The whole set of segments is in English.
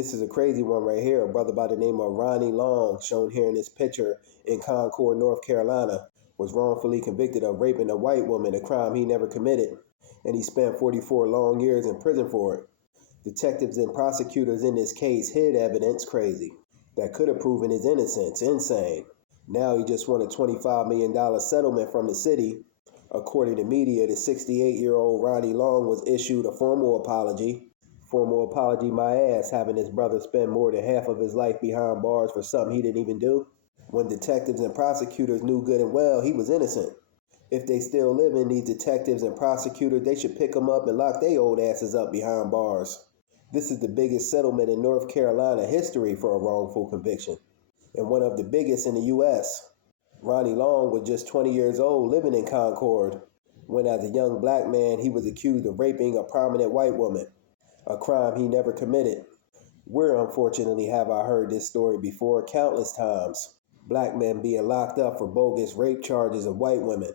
This is a crazy one right here. A brother by the name of Ronnie Long, shown here in this picture in Concord, North Carolina, was wrongfully convicted of raping a white woman, a crime he never committed, and he spent 44 long years in prison for it. Detectives and prosecutors in this case hid evidence, crazy, that could have proven his innocence, insane. Now he just won a $25 million settlement from the city. According to media, the 68-year-old Ronnie Long was issued a formal apology. Formal apology my ass, having his brother spend more than half of his life behind bars for something he didn't even do. When detectives and prosecutors knew good and well he was innocent. If they still living, these detectives and prosecutors, they should pick him up and lock their old asses up behind bars. This is the biggest settlement in North Carolina history for a wrongful conviction, and one of the biggest in the U.S. Ronnie Long was just 20 years old, living in Concord, when as a young black man he was accused of raping a prominent white woman, a crime he never committed. We're unfortunately have I heard this story before countless times. Black men being locked up for bogus rape charges of white women.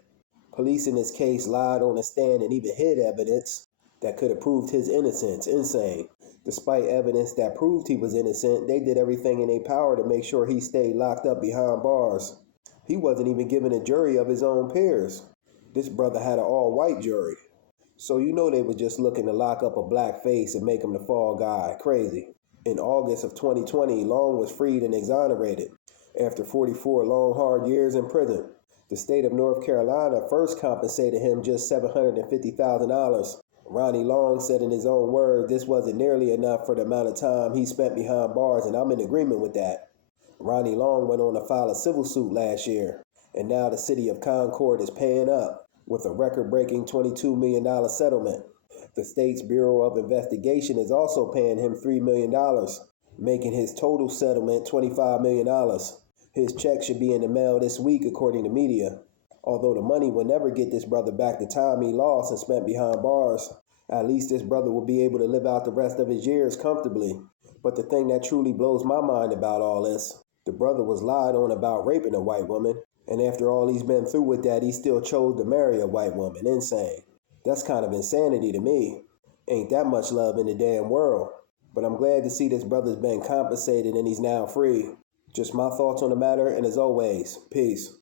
Police in this case lied on the stand and even hid evidence that could have proved his innocence, insane. Despite evidence that proved he was innocent, they did everything in their power to make sure he stayed locked up behind bars. He wasn't even given a jury of his own peers. This brother had an all-white jury. So you know they were just looking to lock up a black face and make him the fall guy. Crazy. In August of 2020, Long was freed and exonerated after 44 long, hard years in prison. The state of North Carolina first compensated him just $750,000. Ronnie Long said in his own words, this wasn't nearly enough for the amount of time he spent behind bars, and I'm in agreement with that. Ronnie Long went on to file a civil suit last year, and now the city of Concord is paying up with a record-breaking $22 million settlement. The state's Bureau of Investigation is also paying him $3 million, making his total settlement $25 million. His check should be in the mail this week, according to media. Although the money will never get this brother back the time he lost and spent behind bars, at least this brother will be able to live out the rest of his years comfortably. But the thing that truly blows my mind about all this, the brother was lied on about raping a white woman, and after all he's been through with that, he still chose to marry a white woman. Insane. That's kind of insanity to me. Ain't that much love in the damn world. But I'm glad to see this brother's been compensated and he's now free. Just my thoughts on the matter, and as always, peace.